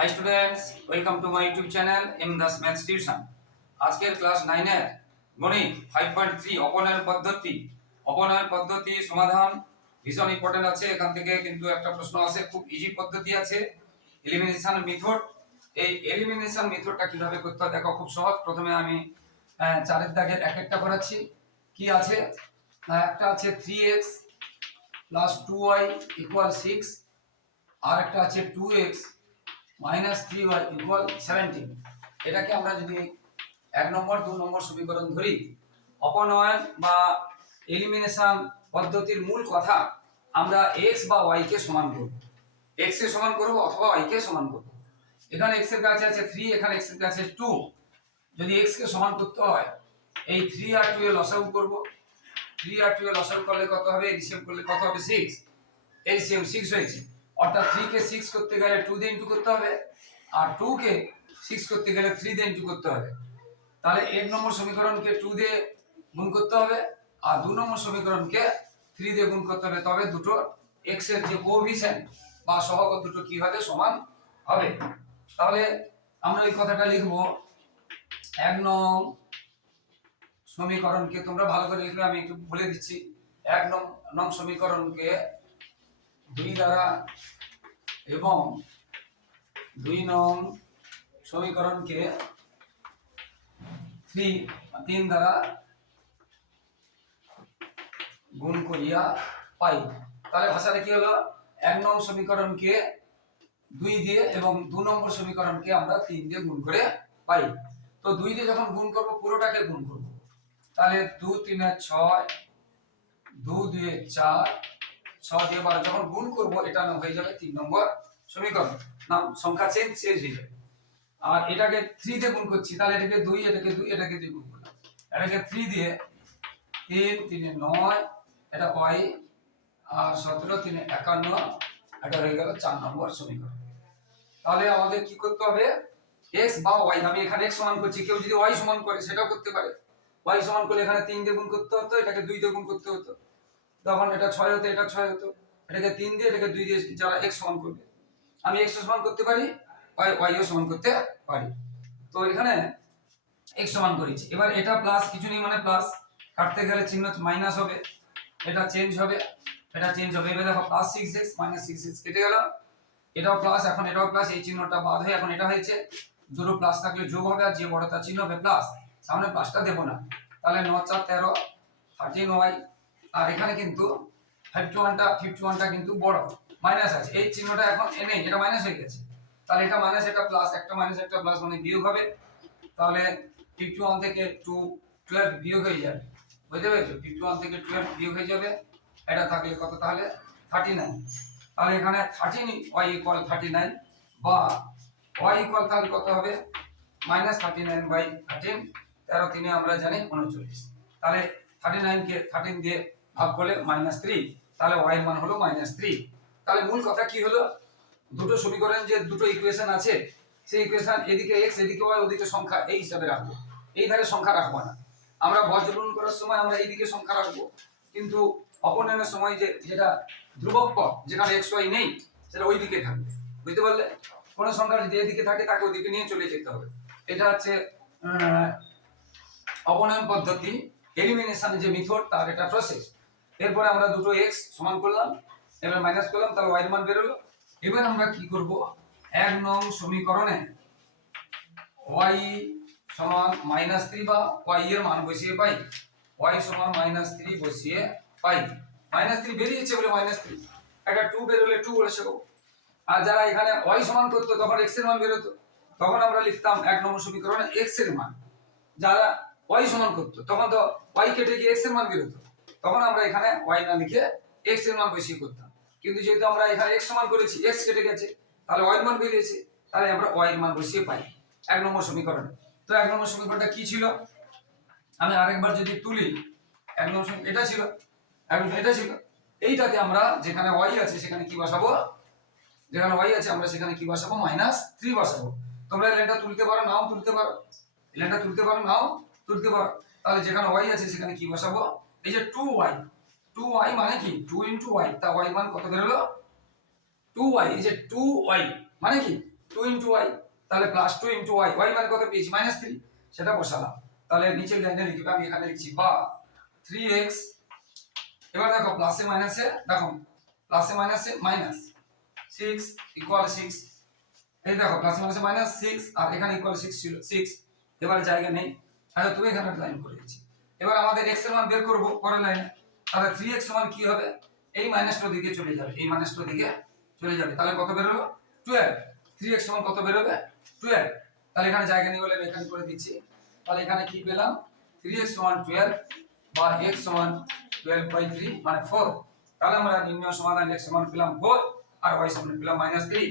High students, welcome to my YouTube channel M Das maths tuition. আজকের class 9 এর গণিত 5.3 অপনয়ন পদ্ধতি সমাধান ভীষণ ইম্পর্টেন্ট আছে। এখান থেকে কিন্তু একটা প্রশ্ন আছে, খুব ইজি পদ্ধতি আছে, এলিমিনেশন মেথড। এই এলিমিনেশন মেথডটা কিভাবে করতে হয় দেখো, খুব সহজ। প্রথমে আমি চারের দাগের এক একটা করাচ্ছি। কি আছে? একটা আছে 3x + 2y = 6, আর একটা আছে 2x -3y = 17। এটাকে আমরা যদি 1 নম্বর 2 নম্বর সমীকরণ ধরি, অপনয়ন বা এলিমিনেশন পদ্ধতির মূল কথা, আমরা x বা y কে সমান করব। x কে সমান করব অথবা y কে সমান করব। এখানে x এর কাছে আছে 3, এখানে x এর কাছে আছে 2। যদি x কে সমান করতে হয়, এই 3 আর 2 এর লসাগু করব। 3 আর 2 এর লসাগু করলে কত হবে? এলসিএম করলে কত হবে? 6। এলসিএম 6 হয়েছে, অর্থাৎ 3 কে 6 করতে গেলে 2 দিয়ে ইনটু করতে হবে, আর 2 কে 6 করতে গেলে 3 দিয়ে ইনটু করতে হবে। তাহলে 1 নম্বর সমীকরণকে 2 দিয়ে গুণ করতে হবে, আর 2 নম্বর সমীকরণকে 3 দিয়ে গুণ করতে হবে। তবে দুটো x এর যে কোএফিসিয়েন্ট বা সহগ দুটো কি হবে? সমান হবে। তাহলে আমরা এই কথাটা লিখব, 1 নং সমীকরণকে, তোমরা ভালো করে লিখবে, আমি একটু বলে দিচ্ছি। 1 নং সমীকরণকে 2 দ্বারা এবং 2 নং সমীকরণকে 3 দ্বারা গুণ করিয়া পাই। তাহলে ভাষাটা কি হলো? 1 নং সমীকরণকে 2 দিয়ে এবং 2 নম্বর সমীকরণকে আমরা 3 দিয়ে গুণ করে পাই। তো 2 দিয়ে যখন গুণ করব, পুরোটাকে গুণ করব। তাহলে 2 3 6, 2 2 4, 6 দিয়ে 12 যখন গুণ করব, এটা হয়ে যাবে 3 নম্বর সমীকরণ। নাম সংখ্যা চেঞ্জ হয়ে যাবে। আর এটাকে 3 দিয়ে গুণ করছি, তাহলে এটাকে 2, এটাকে 2, এটাকে 2 গুণ করলাম। এটাকে 3 দিয়ে 3 3 9, এটা y, আর 17 3 51, এটা হয়ে গেল 4 নম্বর সমীকরণ। তাহলে আমাদের কি করতে হবে? x বা y, আমি এখানে x সমান করছি, কেউ যদি y সমান করে সেটাও করতে পারে। y সমান করলে এখানে 3 দিয়ে গুণ করতে হতো, এটাকে 2 দিয়ে গুণ করতে হতো, তখন এটা 6 হতো, এটা 6 হতো। এটাকে 3 দিয়ে, এটাকে 2 দিয়ে যারা x সমান করবে, আমি x সমান করতে পারি, y ও সমান করতে পারি। তো এখানে x সমান করেছি। এবার এটা প্লাস, কিছু নেই মানে প্লাস, কাটতে গেলে চিহ্ন মাইনাস হবে, এটা চেঞ্জ হবে, এটা চেঞ্জ হবে। এবার দেখো প্লাস 6x মাইনাস 6x কেটে গেল, এটাও প্লাস, এখন এটাও প্লাস, এই চিহ্নটা বাদ হয়ে এখন এটা হয়েছে। দুটো প্লাস থাকলে যোগ হবে, আর যে বড় তার চিহ্ন হবে প্লাস, সামনে প্লাসটা দেব না। তাহলে 9 4 13, 13y। আর এখানে কিন্তু 51টা কিন্তু বড়, মাইনাস আছে, এই চিহ্নটা এখন নেই, এটা মাইনাস হয়ে গেছে। তাহলে এটা মাইনাস, এটা প্লাস, একটা মাইনাস একটা প্লাস, মানে বিয়োগ হবে। তাহলে 51 থেকে 12 বিয়োগ হয়ে যাবে, বুঝতে পেরেছো? 51 থেকে 12 বিয়োগ হয়ে যাবে, এটা থাকলে কত? তাহলে 39। তাহলে এখানে 13y = 39, বা y = তাহলে কত হবে? -39/13, 13 3 আমরা জানি 39। তাহলে 39 কে 13 দিয়ে ভাগ করলে -3, তাহলে y এর মান হলো -3। তাহলে মূল কথা কি হলো? দুটো সমীকরণ, যে দুটো ইকুয়েশন আছে, সেই ইকুয়েশন এদিকে x এদিকে y ওদিকে সংখ্যা, এই হিসাবে রাখবো। এই ধারে সংখ্যা রাখবো না। আমরা বজ্রগুণ করার সময় আমরা এইদিকে সংখ্যা রাখবো, কিন্তু অপনয়নের সময় যেটা ধ্রুবক পদ, যেখানে x y নেই, সেটা ওই দিকে থাকবে, বুঝতে পারলে? কোন সংখ্যা যদি এদিকে থাকে, তাকে ওইদিকে নিয়ে চলে যেতে হবে। এটা হচ্ছে অপনয়ন পদ্ধতি, এলিমিনেশন যে মেথড, তার এটা প্রসেস। এরপরে আমরা দুটো x সমান করলাম, এবার মাইনাস করলাম, তাহলে y এর মান বের হলো। এবার আমরা কি করব? 1 নং সমীকরণে y সমান -3 বা y এর মান বসিয়ে পাই, y সমান -3 বসিয়ে পাই। -3 বেরিয়েছে বলে -3, একটা 2 বের হলে 2 বলে শেখো। আর যারা এখানে y সমান করতো, তখন x এর মান বের হতো, তখন আমরা লিখতাম 1 নম্বর সমীকরণে x এর মান। যারা y সমান করতো, তখন তো y কেটে গিয়ে x এর মান বের হতো, তখন আমরা এখানে y না লিখে x এর মান বসিয়ে করতাম। কিন্তু যেহেতু আমরা এখানে x সমান করেছি, x কেটে গেছে, তাহলে y এর মান বেরিয়েছে, তাহলে আমরা y এর মান বসিয়ে পাই 1 নম্বর সমীকরণে। তো 1 নম্বর সমীকরণটা কি ছিল? আমি আরেকবার যদি তুলি, 1 নম্বর সমীকরণ এটা ছিল, এটা ছিল। এইটাতে আমরা যেখানে y আছে সেখানে কি বসাবো? যেখানে y আছে আমরা সেখানে কি বসাবো? -3 বসাবো। তোমরা লাইনটা তুলতে পারো, নাও তুলতে পারো, লাইনটা তুলতে পারো, নাও তুলতে পারো। তাহলে যেখানে y আছে সেখানে কি বসাবো? এই যে 2y, 2y মানে কি? 2 * y, তা y মান কত বের হলো? 2y। এই যে 2y মানে কি? 2 ইন্টু ওয়াই, তাহলে প্লাস 2 ইন্টু ওয়াই, ওয়াই মানে কত পেয়েছি -3, সেটা বসালাম। তাহলে নিচে লাইনে লিখবে, আমি এখানে লিখছি বা 3x, এবার দেখো প্লাসে মাইনাসে, দেখো প্লাসে মাইনাসে মাইনাস 6 ইকুয়াল 6, এই দেখো প্লাসে মাইনাসে মাইনাস 6 আর এখানে ইকুয়াল 6 ছিল 6, এবারে জায়গা নেই, তাহলে তুমি এখানে লাইন করে দিয়েছি। এবার আমাদের x এর মান বের করব পরের লাইনে, তাহলে 3x সমান কি হবে, এই মাইনাসটার দিকে চলে যাবে, এই মাইনাসটার দিকে চলে যাবে, তাহলে কত বের হলো 12, 3x সমান কত বের হবে 12, তাহলে এখানে জায়গা নেই বলে এখানে করে দিচ্ছি। তাহলে এখানে কি পেলাম 3x সমান 12 বা x সমান 12/3 মানে 4, তাহলে আমরা নির্ণয় সমাধান x সমান পেলাম 4 আর y সমান পেলাম -3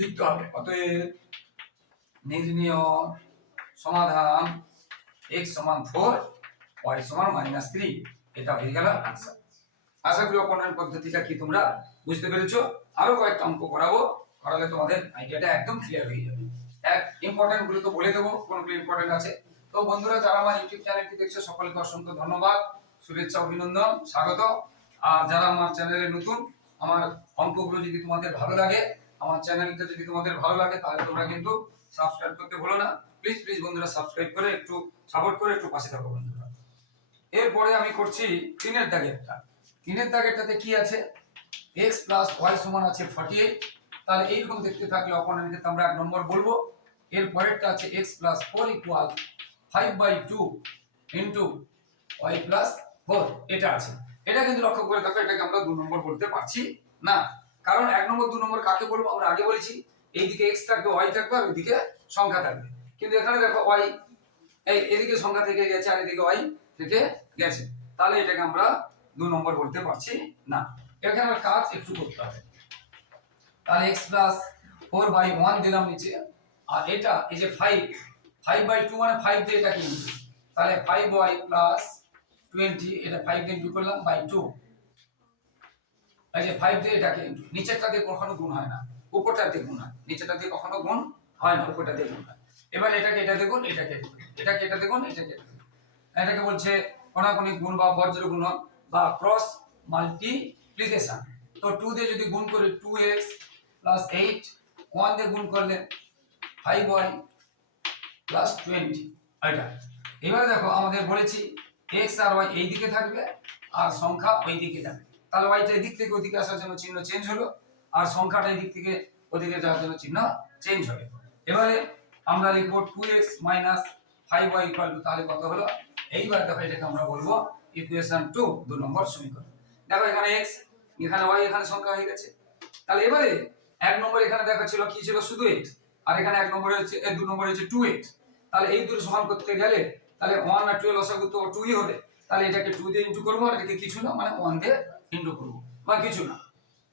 লিখতে হবে। অতএব নির্ণয় সমাধান x সমান 4 y সমান -3, এটা হয়ে গেল आंसर। আশা করি অপনয়ন পদ্ধতিটা কি তোমরা বুঝতে পেরেছো। আরো কয়েকটা অঙ্ক করাবো, করালে তোমাদের আইডিয়াটা একদম ক্লিয়ার হয়ে যাবে। এক ইম্পর্টেন্ট গুলো তো বলে দেবো কোনগুলো ইম্পর্টেন্ট আছে। তো বন্ধুরা যারা আমার ইউটিউব চ্যানেলটি দেখছো সকলকে অসংখ্য ধন্যবাদ, শুভেচ্ছা, অভিনন্দন, স্বাগত। আর যারা আমার চ্যানেলে নতুন, আমার অঙ্কগুলো যদি তোমাদের ভালো লাগে, আমার চ্যানেলটা যদি তোমাদের ভালো লাগে, তাহলে তোমরা কিন্তু সাবস্ক্রাইব করতে ভুলো না। প্লিজ প্লিজ বন্ধুরা সাবস্ক্রাইব করে একটু সাপোর্ট করে একটু পাশে থাকো বন্ধুরা। এরপরে আমি করছি 3 এর দাগেরটা। 3 এর দাগেরটাতে কি আছে, x প্লাস y সমান আছে 48, তাহলে এইরকম দেখতে থাকলে অপনয়নকে আমরা 1 নম্বর বলবো। এর পরেরটা আছে x plus 4 equal 5/2 into y plus 4, এটা আছে। এটা কিন্তু লক্ষ্য করে দেখো, এটাকে আমরা 2 নম্বর বলতে পারছি না, কারণ 1 নম্বর 2 নম্বর কাকে বলবো আমরা আগে বলেছি, এইদিকে x থাকবে y থাকবে আর ওইদিকে সংখ্যা থাকবে, কিন্তু এখানে দেখো y এই এদিকে সংখ্যা থেকে গেছে আর এদিকে y থেকে গেছে, তাহলে এটাকে আমরা 2 নম্বর বলতে পারছি না। এখানে আমরা কাজ একটু করতে হবে। তাহলে x প্লাস 4/1 দিলাম নিচে, আর এটা এই যে 5/2 মানে 5 দিয়ে এটা কি, তাহলে 5y প্লাস 20, এটা 5 দিয়ে ইনটু করলাম বাই 2, এই যে 5 দিয়ে এটাকে ইনটু, নিচেরটা দিয়ে কখনো গুণ হয় না, উপরটা দিয়ে গুণ হয়, নিচেরটা দিয়ে কখনো গুণ হয় না, উপরটা দিয়ে গুণ হয়। এবার এটাকে এটা দেখুন, এটাকে এটাকে এটা দেখুন, এটাকে এটা দেখুন, এটাকে বলছে কোণাকুণি গুণ বা বজ্র গুণন বা ক্রস মাল্টিপ্লিকেশন। তো 2 দিয়ে যদি গুণ করি 2x প্লাস 8, 1 দিয়ে গুণ করলে 5y প্লাস 20, এটা। এবারে দেখো আমাদের বলেছি x আর y এই দিকে থাকবে আর সংখ্যা ওই দিকে যাবে, তাহলে y টা এই দিক থেকে ওদিকে আসার জন্য চিহ্ন চেঞ্জ হলো, আর সংখ্যাটা এই দিক থেকে ওদিকে যাওয়ার জন্য চিহ্ন চেঞ্জ হবে। এবারে আমরা লিখব 2x 5y ইকুয়াল টু, তাহলে কত হলো, এইবার দেখো এটাকে আমরা বলবো ইকুয়েশন 2, 2 নম্বর সমীকরণ। দেখো এখানে x, এখানে y, এখানে সংখ্যা হয়ে গেছে। তাহলে এবারে 1 নম্বর এখানে দেখা ছিল কি ছিল, শুধু x, আর এখানে 1 নম্বরে হচ্ছে 2 নম্বরে হচ্ছে 2x, তাহলে এই দুটো সমান করতে গেলে তাহলে 1 আর 2 এর লসাগু তো 2 ই হবে, তাহলে এটাকে 2 দিয়ে ইনটু করব আর এটাকে কিছু না মানে 1 দিয়ে ইনটু করব বা কিছু না।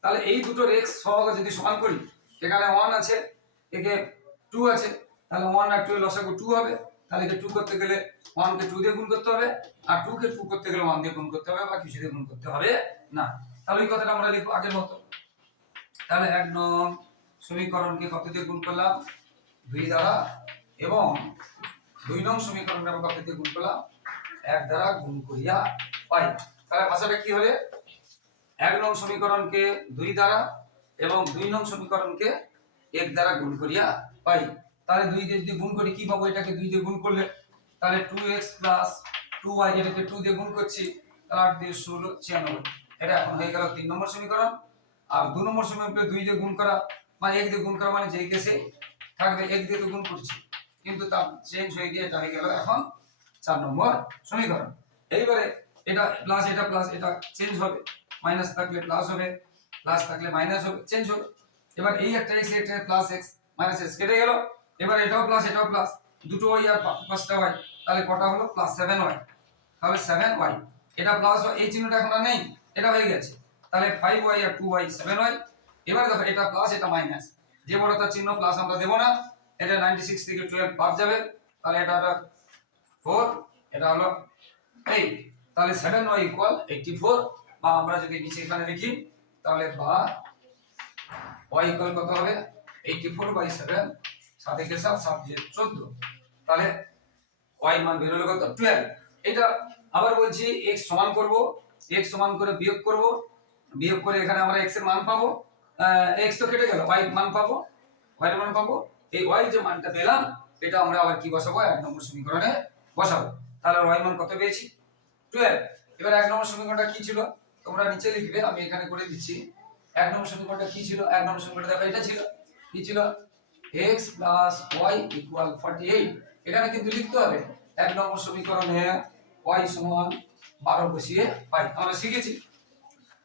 তাহলে এই দুটোর x সহগ যদি সমান করি, এখানে 1 আছে, একে 2 আছে, তাহলে 1 আর 2 এর লসাগু 2 হবে, তাহলে একে 2 করতে গেলে 1 কে 2 দিয়ে গুণ করতে হবে, আর 2 কে 2 করতে গেলে 1 দিয়ে গুণ করতে হবে বা কিছু দিয়ে গুণ করতে হবে না। তাহলে এই কথাটা আমরা লিখব আগের মতো। তাহলে 1 নং সমীকরণকে কত দিয়ে গুণ করলাম, 2 দ্বারা, এবং 2 নং সমীকরণকে আমরা কত দিয়ে গুণ করলাম, 1 দ্বারা গুণ করিয়া পাই। তাহলে ভাষাটা কি হবে, 1 নং সমীকরণকে 2 দ্বারা এবং 2 নং সমীকরণকে 1 দ্বারা গুণ করিয়া পাই। তাহলে 2 দিয়ে যদি গুণ করি কি পাবো, এটাকে 2 দিয়ে গুণ করলে তাহলে 2x 2y, এটাকে 2 দিয়ে গুণ করছি, তাহলে 8 দিয়ে 16 96, এটা এখন হয়ে গেল 3 নম্বর সমীকরণ। আর 2 নম্বর সমীকরণকে 2 দিয়ে গুণ করা মানে 1 দিয়ে গুণ করা মানে যেই কেসে থাকবে 1 দিয়ে তো গুণ করছি, কিন্তু তা চেঞ্জ হয়ে গিয়ে এটা হয়ে গেল এখন 4 নম্বর সমীকরণ। এইবারে এটা প্লাস এটা চেঞ্জ হবে, মাইনাস থাকলে প্লাস হবে, প্লাস থাকলে মাইনাস হবে, চেঞ্জ হবে। এবার এই একটা x, একটা প্লাস x মাইনাস x কেটে গেল, এবার এটাও প্লাস, দুটো y আর পাঁচটা y, তাহলে কটা হলো প্লাস 7y, তাহলে 7y, এটা প্লাস, এই চিহ্নটা এখন আর নেই, এটা হয়ে গেছে, তাহলে 5y আর 2y 7y। এবারে দেখো এটা প্লাস এটা মাইনাস, যে বড়টার চিহ্ন প্লাস আমরা দেব না, এটা 96 থেকে 12 বাদ যাবে, তাহলে এটা 4, এটা হলো 8, তাহলে 7y ইকুয়াল 84, বা আমরা যদি নিচে এখানে লিখি তাহলে বা y ইকুয়াল কত হবে 84/7, 7 কে 7, 7 দিয়ে 14, তাহলে y মান বের হলো কত 12। এটা আবার বলছি x সমান করব, x সমান করে বিয়োগ করব, বিয়োগ করে এখানে আমরা x এর মান পাবো, x তো কেটে গেল, y মান পাবো, ওয়াই এর মান পাবো। এই ওয়াই যে মানটা পেলাম এটা আমরা আবার কি বসাবো 1 নম্বর সমীকরণে বসাবো। তাহলে ওয়াই মান কত পেয়েছি 12। এবার 1 নম্বর সমীকরণটা কি ছিল তোমরা নিচে লিখবে, আমি এখানে করে দিচ্ছি। 1 নম্বর সমীকরণটা কি ছিল? 1 নম্বর সমীকরণটা দেখো এটা ছিল, কি ছিল? x + y = 48। এখানে কিন্তু লিখতে হবে 1 নম্বর সমীকরণে y সমান 12 বসিয়ে পাই। আমরা শিখেছি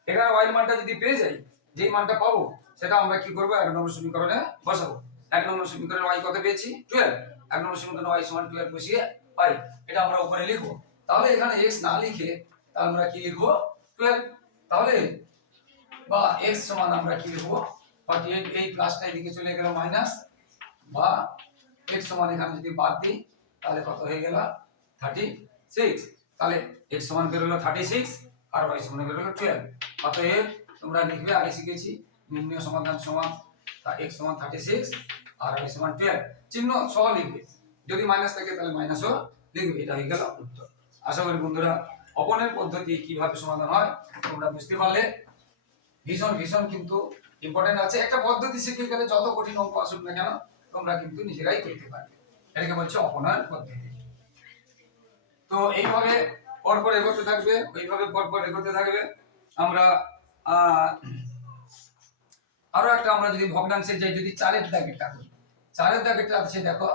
এখানে y এর মানটা যদি পেয়ে যাই, যেই মানটা পাবো সেটা আমরা কি করব 1 নম্বর সমীকরণে বসাবো। 1 নম্বর সমীকরণে y কত পেয়েছি 12। 1 নম্বর সমীকরণে y সমান 12 বসিয়ে পাই, এটা আমরা উপরে লিখবো। তাহলে এখানে x না লিখে তাহলে আমরা কি লিখবো 12। তাহলে বা x সমান আমরা কি লিখবো 48। এই প্লাসটা এদিকে চলে গেল মাইনাস, বা x সমান এখানে যদি বাদ দিই তাহলে কত হয়ে গেল 36। তাহলে x সমান বেরোলো 36 আর y সমান বেরোলো 12। অতএব তোমরা লিখবে আগে শিখেছি নির্ণয় সমাধান সমান x সমান 36 আর y সমান 12। চিহ্ন সহ লিখবে, যদি মাইনাস থাকে তাহলে মাইনাসও লিখবে। এটা হয়ে গেল উত্তর। আশা করি বন্ধুরা অপনের পদ্ধতি কিভাবে সমাধান হয় তোমরা বুঝতে পারলে। ভীষণ ভীষণ কিন্তু ইম্পর্টেন্ট আছে। একটা পদ্ধতি শিখে গেলে যত কঠিন অঙ্ক আসুক না কেন তোমরা কিন্তু নিজেরাই করতে পারবে। এটাকে বলছে অপনয়ন পদ্ধতি। তো এইভাবে পরপর এগোতে থাকবে, ওইভাবে পরপর এগোতে থাকবে। আমরা আরো একটা আমরা যদি ভগ্নাংশে যাই, যদি 4 এর দাগেরটা করি, 4 এর দাগেরটা আছে দেখো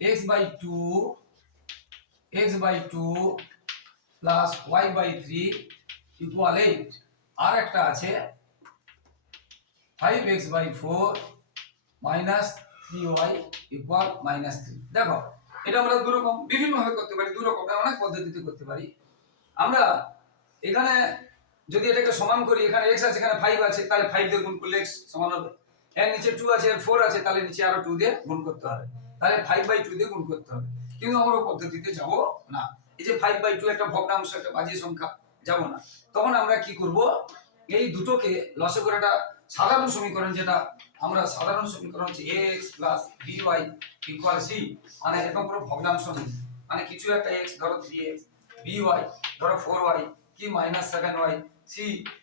x/2 plus y/3 = 8। আর একটা আছে 5x/4 minus 3y = -3। দেখো এটা আমরা দু রকম বিভিন্ন ভাবে করতে পারি, দু রকম অনেক পদ্ধতিতে করতে পারি। আমরা এখানে যদি এটাকে সমান করি, এখানে x আছে এখানে 5 আছে, তাহলে 5 দিয়ে গুণ করলে x সমান হবে। এর নিচে 2 আছে এর 4 আছে, তাহলে নিচে আরো 2 দিয়ে গুণ করতে হবে, তাহলে 5/2 দিয়ে গুণ করতে হবে। কিন্তু আমরা ওই পদ্ধতিতে যাব না। এই যে 5/2 একটা ভগ্নাংশ, একটা বাজে সংখ্যা, যাব না। তখন আমরা কি করব, এই দুটোকে লসে করে একটা সাধারণ সমীকরণ, যেটা আমরা সাধারণ সমীকরণ হচ্ছে x + by = c, মানে এরকম পুরো ভগ্নাংশ নেই, মানে কিছু একটা x ধরো 3x, by ধরো 4y, কি -7y, c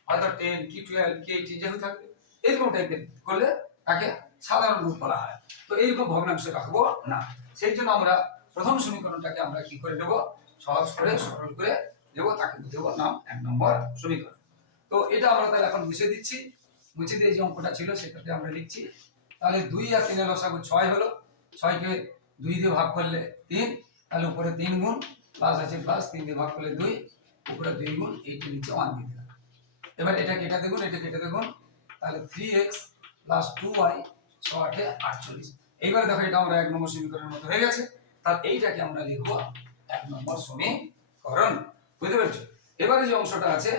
হয়তো 10 কি 12 কি 18 যেহেতু থাকবে, এরকম টাইপের করলে তাকে সাধারণ রূপ বলা হয়। তো এইরকম ভগ্নাংশ রাখবো না। সেই জন্য আমরা প্রথম সমীকরণটাকে আমরা কি করে দেব, সহজ করে সরল করে দেব, তাকে দেব নাম 1 নম্বর সমীকরণ। তো এটা আমরা তাহলে এখন মুছে দিচ্ছি। মুছে দিয়ে যে অঙ্কটা ছিল সেটাতে আমরা লিখছি। তাহলে 2 আর 3 এর লসাগু 6 হলো। 6 কে 2 দিয়ে ভাগ করলে 3, তাহলে উপরে 3 গুণ, প্লাস আছে প্লাস, 3 দিয়ে ভাগ করলে 2, উপরে 2 গুণ, এইটা নিচে 1 দিয়ে দিলাম। এবার এটা কেটে দেখুন, এটা কেটে দেখুন, তাহলে 3x + 2y 6 8 48। এইবার দেখো এটা আমরা 1 নম্বর সমীকরণের মতো হয়ে গেছে। তাহলে এইটাকে আমরা লিখব 1 নম্বর সমীকরণ। বুঝতে পেরেছো? এবারে যে অংশটা আছে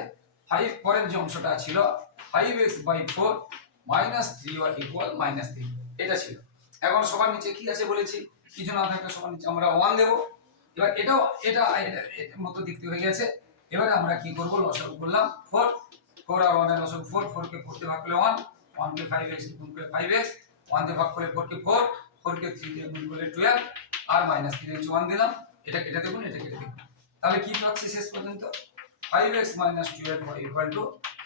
5, পরের যে অংশটা ছিল 5x/4 - 3y = -3, এটা ছিল। এখন সবার নিচে কি আছে বলেছি, কিছু না থাকলে সবার নিচে আমরা 1 দেব। এবার এটাও এটার মতো দেখতে হয়ে গেছে। এবারে আমরা কি করব, লসাগু করলাম 4 আর 1 এর লসাগু 4, 4 কে 4 দিয়ে ভাগ করলে 1, 1 কে 5x গুণ করলে 5x, 1 দিয়ে ভাগ করলে 4 কে 4, 4 কে 3 দিয়ে গুণ করলে 12, আর -3 এর 1 দিলাম। এটা কেটে দেখুন, এটা কেটে দেখুন, তাহলে কি পাচ্ছি শেষ পর্যন্ত 5x - 12y =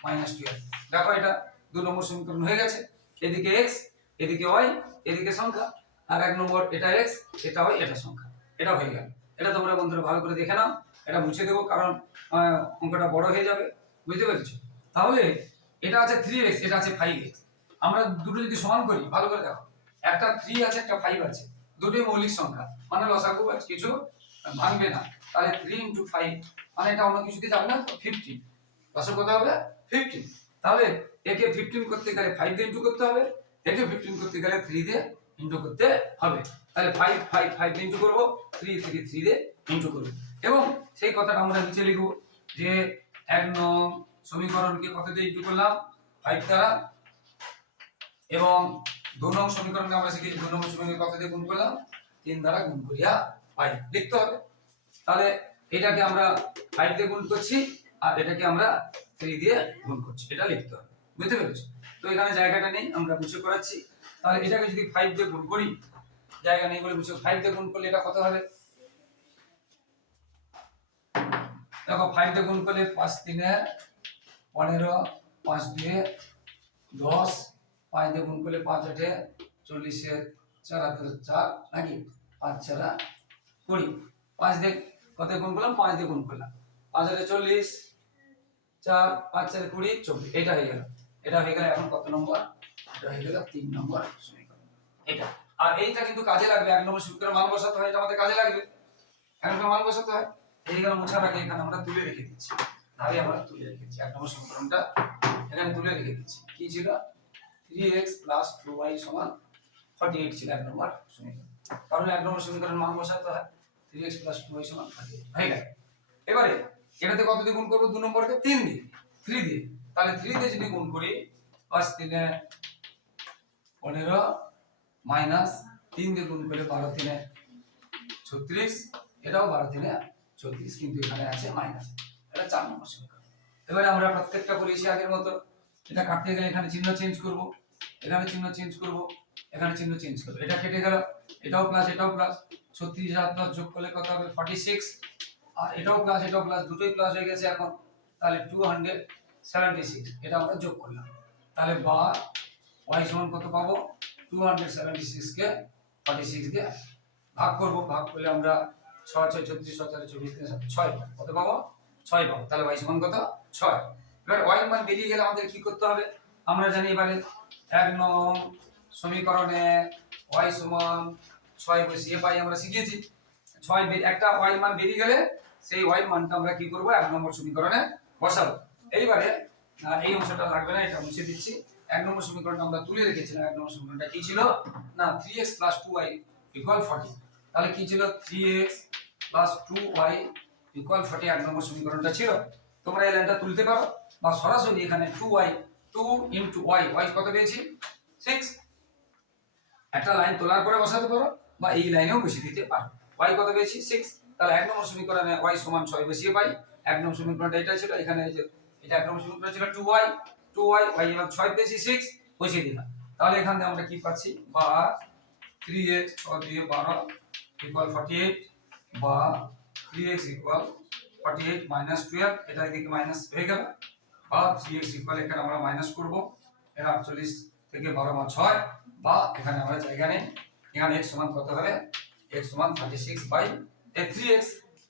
-12। দেখো এটা 2 নম্বর সমীকরণ হয়ে গেছে। এদিকে x, এদিকে y, এদিকে সংখ্যা, আর 1 নম্বর এটা x, এটা y, এটা সংখ্যা, এটা হয়ে গেল। এটা তোমরা বন্ধুরা ভালো করে দেখে নাও। এটা মুছে দেবো কারণ অঙ্কটা বড় হয়ে যাবে। বুঝতে পেরেছো? তাহলে এটা আছে 3x, এটা আছে 5x। আমরা দুটো যদি সমান করি, ভালো করে দেখো, একটা 3 আছে একটা 5 আছে, দুটোই মৌলিক সংখ্যা, মানে লসাগু কিছু ভাঙবে না। তাহলে 3 × 5 মানে এটা অন্য কিছু দিয়ে যাবে না, তো 15। লসাগু কত হবে 15। তাহলে একে 15 করতে গেলে 5 দিয়ে ইনটু করতে হবে, একে 15 করতে গেলে 3 দিয়ে ইনটু করতে হবে। তাহলে 5 দিয়ে ইনটু করব, 3 দিয়ে ইনটু করব। এবং সেই কথাটা আমরা নিচে লিখব যে 1 নং সমীকরণকে কত দিয়ে ইনটু করলাম 5 দ্বারা, এবং 2 নং সমীকরণকে আমরা শিখেছি 2 নম্বর সমীকরণকে কত দিয়ে গুণ করলাম 3 দ্বারা গুণ করিয়া পাই, লিখতে হবে। তাহলে এটাকে আমরা 5 দিয়ে গুণ করছি আর এটাকে আমরা 3 দিয়ে গুণ করছি, এটা লিখতে হবে। বুঝতে পেরেছো? তো এখানে জায়গাটা নেই, আমরা মুছে করাচ্ছি। তাহলে এটাকে যদি 5 দিয়ে গুণ করি, জায়গা নেই বলে মুছে, 5 দিয়ে গুণ করলে এটা কত হবে, দেখো 5 দিয়ে গুণ করলে 5 × 3 = 15, 5 × 2 = 10, 5 দিয়ে গুণ করলে 5 × 8 = 40 4 হাতে 4 নাকি 5 4 20 5 দিয়ে কত গুণ করলাম 5 দিয়ে গুণ করলাম 5 হাতে 40 4 5 4 20 24 এটা হয়ে গেল এখন কত নম্বর এটা হয়ে গেল 3 নম্বর সমীকরণ এটা আর এইটা কিন্তু কাজে লাগবে 1 নম্বর সমীকরণের মান বসাতে হয় এটা আমাদের কাজে লাগবে 1 নম্বর মান বসাতে হয় এই গেল মোছাটাকে এখানে আমরা তুলে রেখে দিচ্ছি ধারে আমরা তুলে রেখেছি 1 নম্বর সমীকরণটা এখানে তুলে রেখে দিচ্ছি কি ছিল 3x 2y 48 ছিল 1 নম্বর সমীকরণ কারণ 1 নম্বর সমীকরণের মান বসাতে হয় 3x 2y 48 হয়ে গেল এবারে এটাতে কত দিয়ে গুণ করব 2 নম্বরকে 3 দিয়ে 3 দিয়ে তাহলে 3 দিয়ে যদি গুণ করি 5 3 15 মাইনাস 3 দিয়ে গুণ করলে 12 3 36 এটাও 12 3 34 কিন্তু এখানে আছে মাইনাস এটা 4 নম্বর সমীকরণ এবারে আমরা প্রত্যেকটা করেছি আগের মতো এটা কাটতে গেলে এখানে চিহ্ন চেঞ্জ করব এখানে চিহ্ন চেঞ্জ করব এখানে চিহ্ন চেঞ্জ করব এটা কেটে গেল এটাও প্লাস 36 আর 10 যোগ করলে কত হবে 46 আর এটাও প্লাস দুটোই প্লাস হয়ে গেছে এখন তাহলে 276 এটা আমরা যোগ করলাম তাহলে বা y সমান কত পাবো 276 কে 46 দিয়ে ভাগ করব ভাগ করলে আমরা 6 6 36 6 24 6 কত পাবো 6 পাবো তাহলে y সমান কত 6 এবার y মান বেরিয়ে গেলে আমাদের কি করতে হবে আমরা জানি এবারে 1 নং সমীকরণে y সমান 6 বসিয়ে পাই আমরা শিখেছি 6 একটা y মান বেরিয়ে গেলে সেই y মানটা আমরা কি করব 1 নম্বর সমীকরণে বসাবো এইবারে এই অংশটা লাগবে না এটা মুছে দিচ্ছি 1 নম্বর সমীকরণটা আমরা তুলে রেখেছিলাম 1 নম্বর সমীকরণটা কি ছিল না 3x 2y 40 তাহলে কি ছিল 3x 2y 40 1 নম্বর সমীকরণটা ছিল তোমরা এই লাইনটা তুলতে পারো বা সরাসরি এখানে 2y 2 into y y কত পেয়েছি 6 একটা লাইন তোলার পরে বসাতে পারো বা এই লাইনেও বসিয়ে দিতে পারো y কত পেয়েছি 6 তাহলে 1 নম্বর সমীকরণে y সমান 6 বসিয়ে পাই 1 নম্বর সমীকরণটা এটা ছিল এখানে এই যে এটা 1 নম্বর সমীকরণ ছিল 2y y এর 6 পেয়েছি 6 বসিয়ে দিলাম তাহলে এখান থেকে আমরা কি পাচ্ছি বা 3x 6 দিয়ে 12 48 বা 3x 48 12 এটা এদিকে মাইনাস হয়ে গেল বা 3x এখানে আমরা মাইনাস করব এটা 48 থেকে 12 বা 6 বা এখানে আমরা জায়গা নেই এখানে x সমান কত হবে x সমান 36 বাই 3x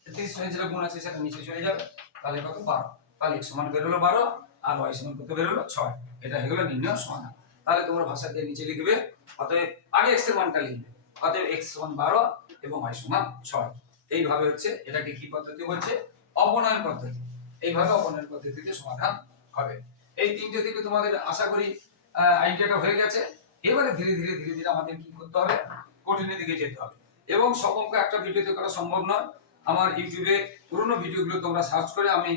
33 হয়ে যেটা গুণ আছে সেটা নিচে চলে যাবে তাহলে কত 12 তাহলে x সমান বের হলো 12 আর y সমান কত বের হলো 6 এটা হয়ে গেল নির্ণয় সমাধান তাহলে তোমরা ভাষা দিয়ে নিচে লিখবে অতএব আগে x এর মানটা লিখবে অতএব x সমান 12 এবং y সমান 6 এইভাবে হচ্ছে এটাকে কি পদ্ধতি বলছে অবনয়ন পদ্ধতি এইভাবে অবনয়ন পদ্ধতিতে সমাধান হবে এই তিনটে থেকে তোমাদের আশা করি আইডিয়াটা হয়ে গেছে এবারে ধীরে ধীরে আমাদের কি করতে হবে কঠিনের দিকে যেতে হবে এবং সব অঙ্ক একটা ভিডিওতে করা সম্ভব নয় আমার ইউটিউবে পুরনো ভিডিওগুলো তোমরা সার্চ করে আমি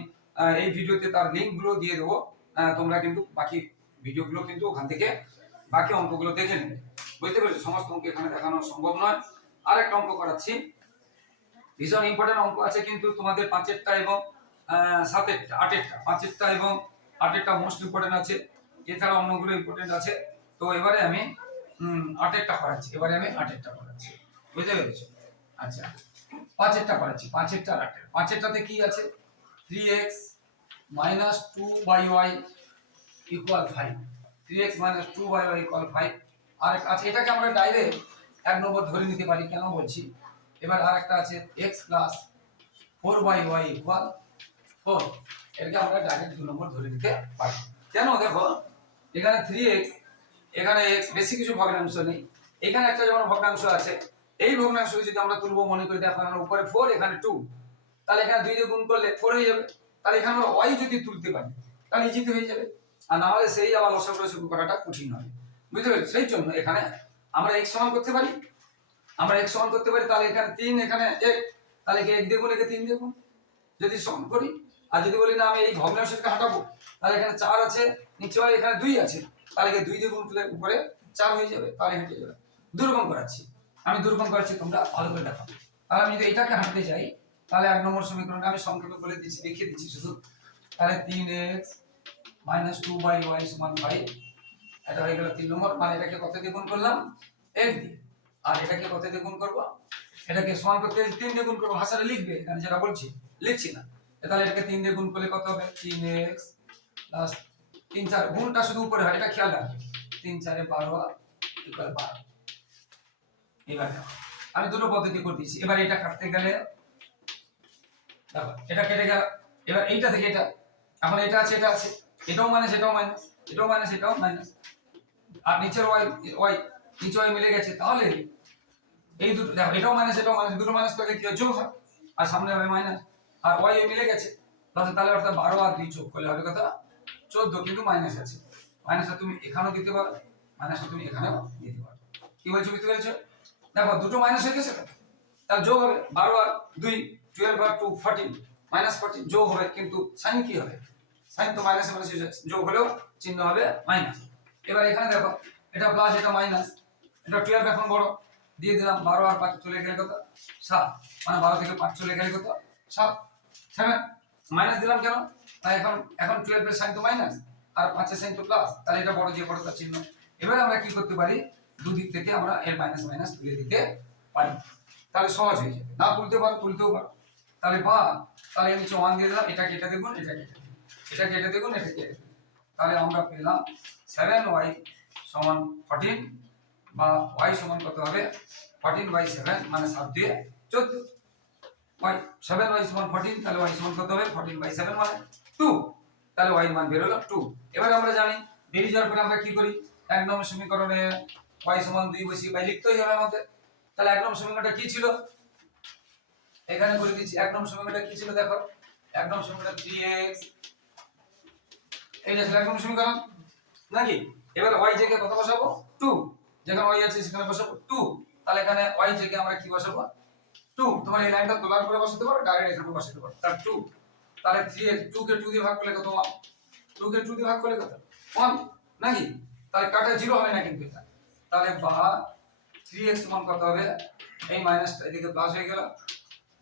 এই ভিডিওতে তার লিংকগুলো দিয়ে দেবো তোমরা কিন্তু বাকি ভিডিওগুলো কিন্তু ওখান থেকে বাকি অঙ্কগুলো দেখে নেবে বুঝতে পেরেছো সমস্ত অঙ্ক এখানে দেখানো সম্ভব নয় আর একটা অঙ্ক করাচ্ছি ভীষণ ইম্পর্টেন্ট অঙ্ক আছে কিন্তু তোমাদের 5এরটা এবং 7এরটা 8এরটা 5এরটা এবং 8এরটা মোস্ট ইম্পর্টেন্ট আছে এছাড়া অন্যগুলো ইম্পর্টেন্ট আছে তো এবারে আমি 8এরটা করাচ্ছি বুঝতে পেরেছো আচ্ছা 5এরটা করাচ্ছি 5এরটা আর 8এর 5এরটাতে কি আছে 3x 2y 5 3x 2y 5 আর আচ্ছা এটাকে আমরা ডাইরেক্ট 1 নম্বর ধরে নিতে পারি কেন বলছি এবার আরেকটা আছে x 4y 4 এটাকে আমরা ডাইরেক্ট 2 নম্বর ধরে নিতে পারি কেন দেখো এখানে 3x এখানে x বেশি কিছু ভগ্নাংশ নেই এখানে একটা যেমন ভগ্নাংশ আছে এই ভগ্নাংশকে যদি আমরা তুলবো মনে করি দেখো আমরা উপরে 4 এখানে 2 তাহলে এখানে 2 দিয়ে গুণ করলে 4 হয়ে যাবে তাহলে এখানে আমরা y যদি তুলতে পারি তাহলে ইজিতে হয়ে যাবে আর না হলে সেই আবার লসাগু শুরু করাটা কঠিন হবে বুঝতে পেরেছো সেই জন্য এখানে আমরা x সমান করতে পারি তাহলে এখানে 3 এখানে 1 তাহলে কি 1 দিয়ে গুণ একে 3 দিয়ে গুণ যদি সমান করি আর যদি বলি না আমি এই ভগ্নাংশকে হটাবো তাহলে এখানে 4 আছে নিচে এখানে 2 আছে তাহলে 2 দিয়ে গুণ করলে উপরে 4 হয়ে যাবে তাহলে হেঁটে যাবে দুর্গম করাচ্ছি তোমরা ভালো করে দেখো তাহলে আমি যদি এটাকে হাঁটতে যাই তাহলে 1 নম্বর সমীকরণে আমি সংক্ষেপে বলে দিচ্ছি দেখিয়ে দিচ্ছি শুধু তাহলে 3x 2y 5 এটা হয়ে গেল 3 নম্বর মানে এটাকে কত দিয়ে গুণ করলাম 1 দিয়ে আর এটাকে কত দিয়ে গুণ করব এটাকে সমান করতে 3 দিয়ে গুণ করব ভাষাটা লিখবে এখানে যেটা বলছি লিখছি না তাহলে এটাকে 3 দিয়ে গুণ করলে কত হবে 3x 3 4 গুণটা শুধু উপরে হয় এটা খেয়াল রাখবে 3 4 12 12 এবার দেখো আমি দুটো পদ্ধতি করে দিয়েছি। এবার এটা কাটতে গেলে দেখো এটা কেটে গেল, এবার এইটা থেকে এটা, এখন এটা আছে এটা আছে, এটাও মাইনাস এটাও মাইনাস, এটাও মাইনাস এটাও মাইনাস, আর নিচের ওয়াই ওয়াই নিচে ওয়াই মিলে গেছে, তাহলে এই দুটো দেখো এটাও মাইনাস এটাও মাইনাস, দুটো মাইনাস করলে কি হয় যোগ হয়, আর সামনে হবে মাইনাস, আর ওয়াই মিলে গেছে তাহলে অর্থাৎ 12 আর 2 যোগ করলে হবে কত 14, কিন্তু মাইনাস আছে, মাইনাসটা তুমি এখানেও দিতে পারো, মাইনাসটা তুমি এখানেও দিতে পারো। কি বলছো বুঝতে পেরেছো? দেখো দুটো মাইনাস হয়ে গেছে, তাহলে যোগ হবে 12 আর 2 12 আর 2 14 মাইনাস 14 যোগ হবে, কিন্তু সাইন কি হবে, সাইন তো মাইনাস মাইনাস যোগ হলেও চিহ্ন হবে মাইনাস। এবার এখানে দেখো এটা প্লাস এটা মাইনাস, এটা 12 এখন বড় দিয়ে দিলাম, 12 আর 5 চলে গেলে কত 7, মানে 12 থেকে 5 চলে গেলে কত 7 7 মাইনাস দিলাম কেন, তাই এখন 12 এর সাইন তো মাইনাস আর 5 এর সাইন তো প্লাস, তাহলে এটা বড় যে বড় তার চিহ্ন। এবার আমরা কি করতে পারি, দুদিক থেকে আমরা এর মাইনাস মাইনাস তুলে দিতে পারি, তাহলে সহজ হয়ে যাবে, না তুলতে পারো তুলতেও পারো, তাহলে বা তাহলে এর নিচে 1 দিয়ে দিলাম, এটা কেটে দেখুন এটা কেটে দেখুন, এটা কেটে দেখুন এটা কেটে দেখুন, তাহলে আমরা পেলাম 7y সমান 14, বা y সমান কত হবে 14/7 মানে 7 দিয়ে 14, y 7y সমান 14, তাহলে y সমান কত হবে 14/7 মানে 2, তাহলে y এর মান বের হলো 2। এবার আমরা জানি বেরিয়ে যাওয়ার পরে আমরা কি করি, এক নম্বর সমীকরণে y সমান 2 বসিয়ে y লিখতেই হবে আমাদের, তাহলে এক নম্বর সমীকরণটা কি ছিল, এখানে করে দিচ্ছি, এক নম্বর সমীকরণটা কি ছিল দেখো, এক নম্বর সমীকরণ 3x, এইটা ছিল এক নম্বর সমীকরণ নাকি। এবার y জায়গায় কত বসাবো 2, যেখানে y আছে সেখানে বসাবো 2, তাহলে এখানে y জায়গায় আমরা কি বসাবো 2, তোমার এই লাইনটা তোলার পরে বসাতে পারো, ডাইরেক্ট এখানে বসাতে পারো, তার 2, তাহলে 3x 2 কে 2 দিয়ে ভাগ করলে কত 1, 2 কে 2 দিয়ে ভাগ করলে কত 1 নাকি, তাহলে কাটা 0 হবে না কিন্তু এটা, তাহলে বা 3x সমান কত হবে, এই মাইনাসটা এদিকে প্লাস হয়ে গেল,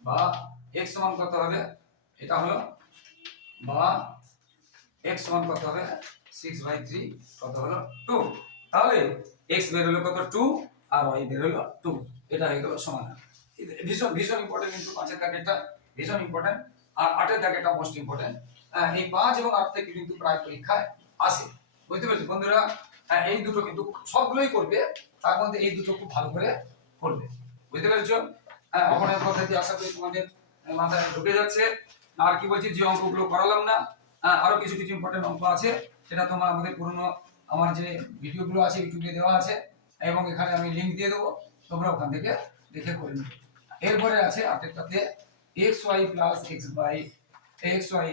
বা x সমান কত হবে, এটা হলো বা x সমান কত হবে 6/3 কত হলো 2, তাহলে x বের হলো কত 2 আর y বের হলো 2, এটা হয়ে গেল সমাধান। ভীষণ ভীষণ ইম্পর্টেন্ট, কিন্তু 5 এর দাগেরটা ভীষণ ইম্পর্টেন্ট, আর 8 এর দাগেরটা মোস্ট ইম্পর্টেন্ট। এই 5 এবং 8 থেকে কিন্তু প্রায় পরীক্ষায় আসে, বুঝতে পেরেছো বন্ধুরা। এই দুটো কিন্তু সবগুলোই করবে, তার মধ্যে এই দুটো খুব ভালো করে করবে, বুঝতে পেরেছো। অঙ্কনের পদ্ধতি আশা করি তোমাদের মাথায় ঢুকে যাচ্ছে। আর কি বলছি, যে অঙ্কগুলো করালাম না, আরো কিছু কিছু ইম্পর্টেন্ট অঙ্ক আছে, সেটা তোমরা আমাদের পুরনো আমার যে ভিডিওগুলো আছে ইউটিউবে দেওয়া আছে, এবং এখানে আমি লিংক দিয়ে দেবো, তোমরা ওখান থেকে দেখে করে নেবে। এরপরে আছে আরেকটাতে xy + x by xy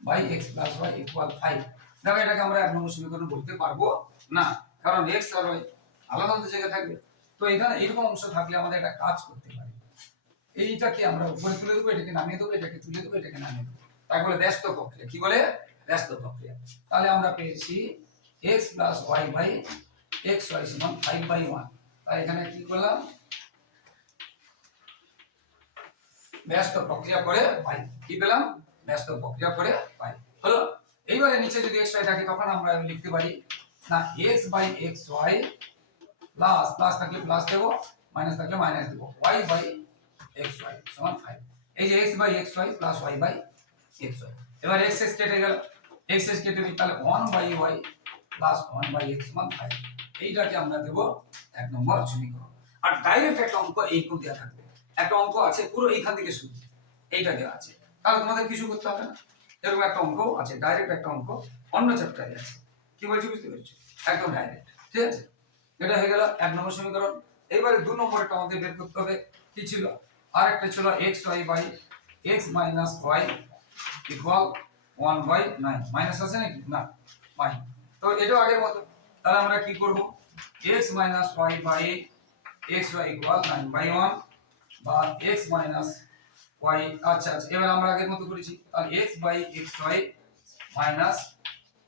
by x + y = 5। দেখো এটাকে আমরা এক নম্বর সমীকরণ বলতে পারবো না, কারণ x আর y আলাদা আলাদা জায়গায় থাকবে। তো এখানে এরকম অংশ থাকলে আমাদের একটা কাজ করতে পারি, এইটাকে আমরা উপরে তুলে দেবো, এটাকে নামিয়ে দেবো, এটাকে তুলে দেবো, এটাকে নামিয়ে দেবো, তাই বলে ব্যস্ত প্রক্রিয়া। কি বলে ব্যস্ত প্রক্রিয়া। তাহলে আমরা পেয়েছি x + y বাই xy সমান 5/1। তাই এখানে কি করলাম, ব্যস্ত প্রক্রিয়া করে পাই, কি পেলাম ব্যস্ত প্রক্রিয়া করে পাই, হলো। এইবারে নিচে যদি xy থাকে তখন আমরা লিখতে পারি না x/xy প্লাস প্লাস থাকলে প্লাস দেব, মাইনাস থাকলে মাইনাস দেব, y/xy সমান 5। এই যে x/xy প্লাস y/xy, এবার x কেটে গেল, x কেটে দিই, তাহলে 1/y প্লাস 1/x সমান 5। এইটাকে আমরা দেব এক নম্বর সমীকরণ। আর ডাইরেক্ট একটা অঙ্ক এইরকম দেওয়া থাকবে, একটা অঙ্ক আছে পুরো এইখান থেকে শুরু, এইটা দেওয়া আছে, তাহলে তোমাদের কিছু করতে হবে না। এরকম একটা অঙ্ক আছে, ডাইরেক্ট একটা অঙ্ক অন্য চ্যাপ্টারে আছে, কি বলছি বুঝতে পেরেছো, একদম ডাইরেক্ট, ঠিক আছে। এটা হয়ে গেল এক নম্বর সমীকরণ। এইবারে 2 নম্বরটা আমাদের বের করতে হবে, কি ছিল, আরেকটা ছিল xy by x minus y equal 1/9, minus আছে নাকি না মাই, তো এটাও আগের মতো। তাহলে আমরা কি করব, x minus y by xy equal 9/1, বা x মাইনাস y, আচ্ছা আচ্ছা এবার আমরা আগের মতো করেছি, তাহলে x by xy minus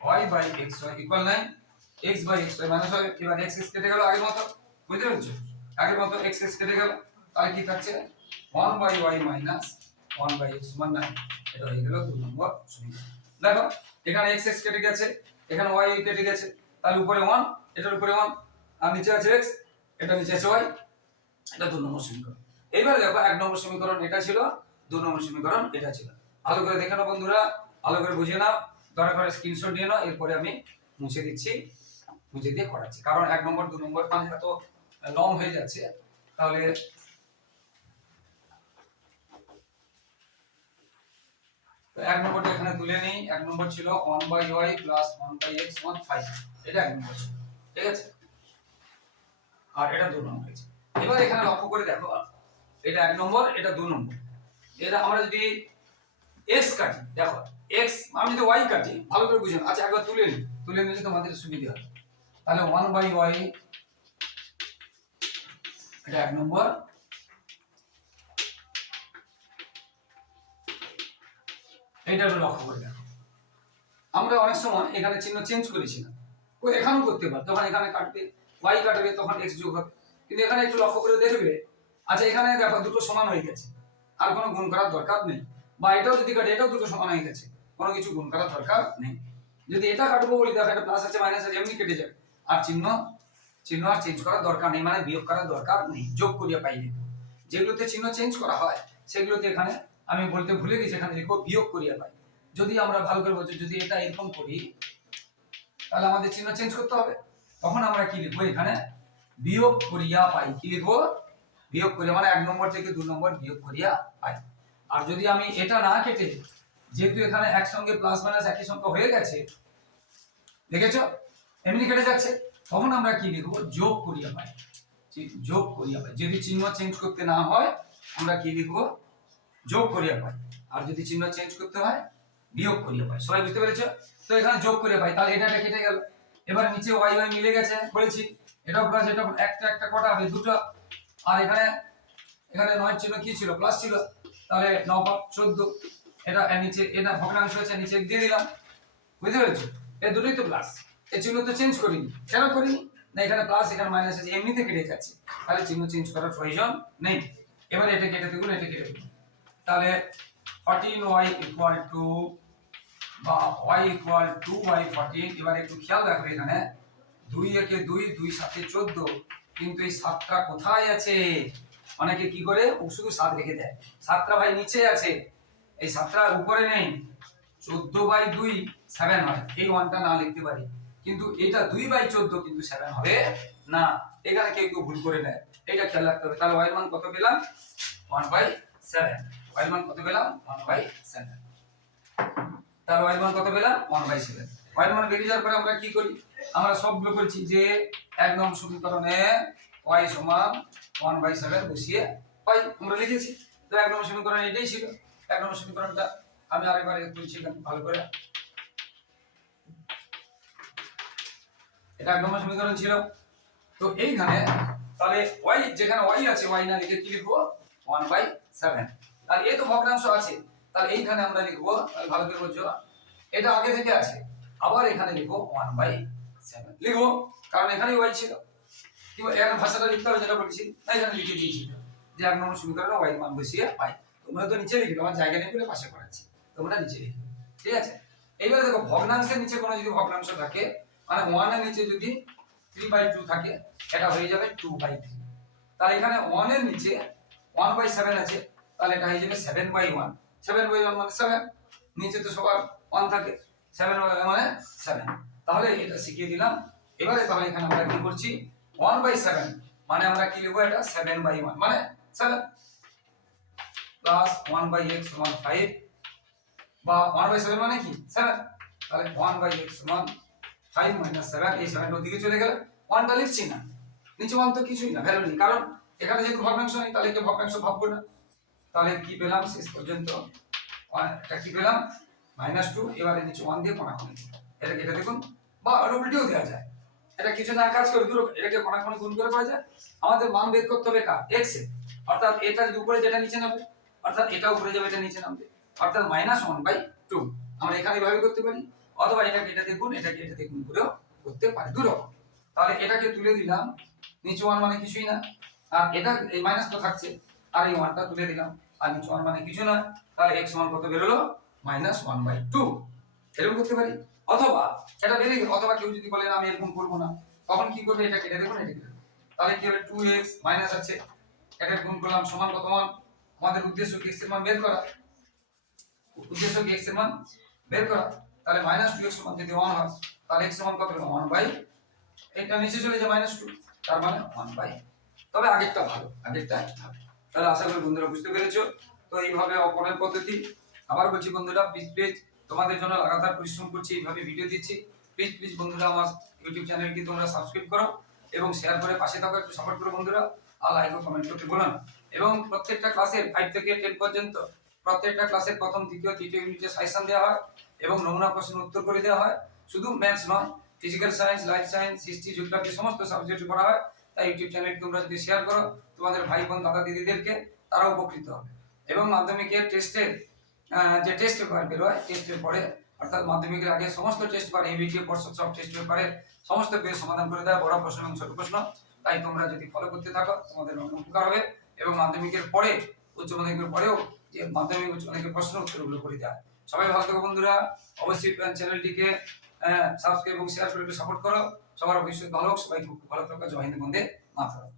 y by xy equal 9, x by xy minus y, এবার x কেটে গেল আগের মতো, বুঝতে পেরেছো, আগের মতো x কেটে গেল, তাহলে কি থাকছে 1/y মাইনাস 1/x সমান 9। এটা হয়ে গেল 2 নম্বর সমীকরণ। দেখো এখানে x কেটে গেছে, এখানে y কেটে গেছে, তাহলে উপরে 1, এটার উপরে 1, আর নিচে আছে x, এটা নিচে আছে y, এটা 2 নম্বর সমীকরণ। এইবারে দেখো 1 নম্বর সমীকরণ এটা ছিল, 2 নম্বর সমীকরণ এটা ছিল। ভালো করে দেখে নাও বন্ধুরা, ভালো করে বুঝে নাও, দয়া করে স্ক্রিনশট নিয়ে নাও, এরপরে আমি মুছে দিচ্ছি, মুছে দিয়ে করাচ্ছি, কারণ 1 নম্বর 2 নম্বর মানে এত লং হয়ে যাচ্ছে, তাহলে এক নম্বরটা এখানে তুলে নেই। এক নম্বর ছিল 1/y প্লাস 1/x সমান 5, এটা এক নম্বর ছিল, ঠিক আছে। আর এটা 2 নম্বর আছে। এবার এখানে লক্ষ্য করে দেখো, এটা এক নম্বর, এটা 2 নম্বর। এটা আমরা যদি x কাটি, দেখো x আমি যদি y কাটি, ভালো করে বুঝুন। আচ্ছা একবার তুলে নিলে তোমাদের সুবিধা হবে। তাহলে 1/y এটা এক নম্বর, এটা হলো লক্ষ্য করে দেখো। আমরা অনেক সময় এখানে চিহ্ন চেঞ্জ করেছি না, এখানেও করতে পারো। তখন এখানে কাটবে y কাটবে, তখন x যোগ হবে। কিন্তু এখানে একটু লক্ষ্য করে দেখবে, আচ্ছা এখানে দেখো দুটো সমান হয়ে গেছে, আর কোনো গুণ করার দরকার নেই। বা এটাও যদি কাটে, এটাও দুটো সমান হয়ে গেছে, কোনো কিছু গুণ করার দরকার নেই। যদি এটা কাটবো বলি, দেখো এটা প্লাস আছে মাইনাস আছে, এমনি কেটে যাবে। আর চিহ্ন আর চেঞ্জ করার দরকার নেই, মানে বিয়োগ করার দরকার নেই, যোগ করিয়া পাই লিখবো। যেগুলোতে চিহ্ন চেঞ্জ করা হয় সেগুলোতে এখানে আমি বলতে ভুলে গেছি, এখানে লিখবো বিয়োগ করিয়া পাই। যদি আমরা ভালো করে বলছি, যদি এটা এরকম করি তাহলে আমাদের চিহ্ন চেঞ্জ করতে হবে। তখন আমরা কি লিখবো, এখানে বিয়োগ করিয়া পাই। কি লিখবো, বিয়োগ করিয়া, মানে এক নম্বর থেকে 2 নম্বর বিয়োগ করিয়া পাই। আর যদি আমি এটা না কেটে, যেহেতু এখানে একসঙ্গে প্লাস মাইনাস একই সংখ্যা হয়ে গেছে, দেখেছো এমনি কেটে যাচ্ছে, তখন আমরা কি লিখবো, যোগ করিয়া পাই। যোগ করিয়া পাই। যদি চিহ্ন চেঞ্জ করতে না হয় আমরা কি লিখবো, যোগ করিয়া পাই। আর যদি চিহ্ন চেঞ্জ করতে হয় বিয়োগ করিয়া পাই। সবাই বুঝতে পেরেছো? তো এখানে যোগ করিয়া পাই, তাহলে এটা কেটে গেল। এবার নিচে y y মিলে গেছে বলেছি, এটাও প্লাস, এটা একটা কটা হবে, দুটো। আর এখানে 9 চিহ্ন কি ছিল, প্লাস ছিল, তাহলে 9 × 14। এটা নিচে, এটা ভগ্নাংশ আছে, নিচে দিয়ে দিলাম। বুঝতে পেরেছো? এই দুটোই তো প্লাস, এই চিহ্ন তো চেঞ্জ করিনি। কেন করিনি না, এখানে প্লাস এখানে মাইনাস আছে, এমনিতে কেটে যাচ্ছে, তাহলে চিহ্ন চেঞ্জ করার প্রয়োজন নেই। এবারে এটা কেটে দেখুন, এটা কেটে দেখুন। তাহলে 14y = বা y = 2/14। এবার একটু খেয়াল রাখবে, এখানে 2 একে 2, 2 7 14, কিন্তু এই 7টা কোথায় আছে? অনেকে কি করে শুধু 7 রেখে দেয়, 7টা ভাই নিচে আছে, এই 7টা উপরে নেই। 14/2 7 হয়, এই 1টা না লিখতে পারি, কিন্তু এটা 2/14 কিন্তু 7 হবে না। এখানে কেউ ভুল করে নেয়, এটা খেয়াল রাখতে হবে। তাহলে y এর মান কত পেলাম, 1/7। y এর মান কত পেলাম, 1/7। তাহলে y এর মান কত পেলাম, 1/7। y এর মান বেরিয়ে যাওয়ার পরে আমরা কি করি, আমরা সবগুলো করছি যে এক নম্বর সমীকরণে y সমান 1/7 বসিয়ে পাই, আমরা লিখেছি। তো এক নম্বর সমীকরণ এটাই ছিল। এক নম্বর সমীকরণটা আমি আরেকবার তুলছি ভালো করে। এটা এক নম্বর সমীকরণ ছিল। তো এইখানে তাহলে y, যেখানে y আছে, y না লিখে কি লিখবো, 1/7। তাহলে এই তো ভগ্নাংশ আছে, তাহলে এইখানে আমরা লিখবো, তাহলে ভালো করে বুঝো, এটা আগে থেকে আছে, আবার এখানে লিখবো 1/7 লিখবো, কারণ এখানে y ছিল। কি এখানে ভাষাটা লিখতে হবে যেটা বলেছি, তাই এখানে লিখে দিয়েছি যে এক নম্বর সমীকরণে y এর মান বসিয়ে পাই। তোমরা তো নিচে লিখবে, আমার জায়গা নেই বলে পাশে করাচ্ছি, তোমরা নিচে লিখবে, ঠিক আছে। এইবার দেখো, ভগ্নাংশের নিচে কোনো যদি ভগ্নাংশ থাকে, মানে 1 এর নিচে যদি 3/2 থাকে, এটা হয়ে যাবে 2/3। তাহলে এখানে 1 এর নিচে 1/7 আছে, তাহলে এটা হয়ে যাবে 7/1। 7/1 মানে 7, নিচে তো সবার 1 থাকে, 7/1 মানে 7। তাহলে এটা শিখিয়ে দিলাম। এবারে তাহলে এখানে আমরা কি করছি, 1/7 মানে আমরা কি লিখবো, এটা 7/1 মানে 7 প্লাস 1/x সমান 5, বা 1/7 মানে কি 7। তাহলে 1/x সমান 5 - 7, এই 7 টা ওদিকে চলে গেল, 1টা লিখছি না, নিচে 1 তো কিছুই না, ভ্যালু নেই, কারণ এখানে যেহেতু ভগ্নাংশ নেই, তাহলে কি ভগ্নাংশ ভাববো না। তাহলে কি পেলাম শেষ পর্যন্ত, এটা কি পেলাম, -2। এবারে নিচে 1 দিয়ে কোণাকুণি, এটা কেটে দেখুন, বা উল্টেও দেওয়া যায়, এটা কিছু না কাজ করে দূর, এটাকে কোণাকুণি গুণ করে করা যায়। আমাদের মান বের করতে হবে কার, x এর, অর্থাৎ এটা যদি উপরে যেটা নিচে নামবে, অর্থাৎ এটা উপরে যাবে এটা নিচে নামবে, অর্থাৎ -1/2। আমরা এখানে ভাবে করতে পারি, অথবা এটাকে এটা দেখুন, এটাকে এটা দেখুন করেও করতে পারি, দুটো। তাহলে এটাকে তুলে দিলাম, নিচে 1 মানে কিছুই না, আর এটা এই মাইনাস তো থাকছে, আর এই 1টা তুলে দিলাম, আর নিচে 1 মানে কিছু না। তাহলে x সমান কত বের হলো, -1/2। এরকম করতে পারি। অথবা এটা বেরিয়ে গেল, অথবা কেউ যদি বলে না আমি এরকম করব না, তখন কি করবে, এটা কেটে দেখুন, এটা কেটে, তাহলে কি হবে, 2x মাইনাস আছে, এটা গুণ করলাম, সমান কত মান, আমাদের উদ্দেশ্য কি x এর মান বের করা, উদ্দেশ্য কি x এর মান বের করা। তাহলে -2x সমান যদি 1 হয়, তাহলে x সমান কত হলো, 1/, এটা নিচে চলে যায় -2, তার মানে 1/। তবে আগেরটা ভালো, আগেরটা ভালো। তাহলে আশা করি বন্ধুরা বুঝতে পেরেছো। তো এইভাবে অঙ্কনের পদ্ধতি আবার বলছি বন্ধুরা, প্লিজ তোমাদের জন্য লাগাতার পরিশ্রম করছি, এইভাবে ভিডিও দিচ্ছি। প্লিজ বন্ধুরা আমার ইউটিউব চ্যানেলটি তোমরা সাবস্ক্রাইব করো এবং শেয়ার করে পাশে থাকো, একটু সাপোর্ট করো বন্ধুরা। আর লাইক ও কমেন্ট করতে ভুলো না। এবং প্রত্যেকটা ক্লাসের 5 থেকে 10 পর্যন্ত প্রত্যেকটা ক্লাসের প্রথম, দ্বিতীয়, তৃতীয় ইউনিটে সাজেশন দেওয়া হয় এবং নমুনা প্রশ্নের উত্তর করে দেওয়া হয়। শুধু ম্যাথস নয়, physical science, life science, history, geography সমস্ত সাবজেক্ট করা হয়। তাই ইউটিউব চ্যানেলটি তোমরা যদি শেয়ার করো তোমাদের ভাই বোন দাদা দিদিদেরকে, তারাও উপকৃত হবে। এবং মাধ্যমিকের টেস্টের যে টেস্ট পেপার বেরোয়, টেস্টের পরে অর্থাৎ মাধ্যমিকের আগে সমস্ত টেস্ট পেপার, এবিটি, পর্ষদ সব টেস্ট পেপারে সমস্ত পেজ সমাধান করে দেয়, বড় প্রশ্ন এবং ছোট প্রশ্ন। তাই তোমরা যদি ফলো করতে থাকো তোমাদের অনেক উপকার হবে। এবং মাধ্যমিকের পরে, উচ্চ মাধ্যমিকের পরেও যে মাধ্যমিক উচ্চ মাধ্যমিকের প্রশ্ন উত্তরগুলো করে দেয়। সবাই ভালো থাকো বন্ধুরা। অবশ্যই চ্যানেলটিকে সাবস্ক্রাইব এবং শেয়ার করে সাপোর্ট করো। সবার ভবিষ্যৎ ভালো হোক, সবাই খুব ভালো থাকো। জয় হিন্দ, বন্দে মাতরম।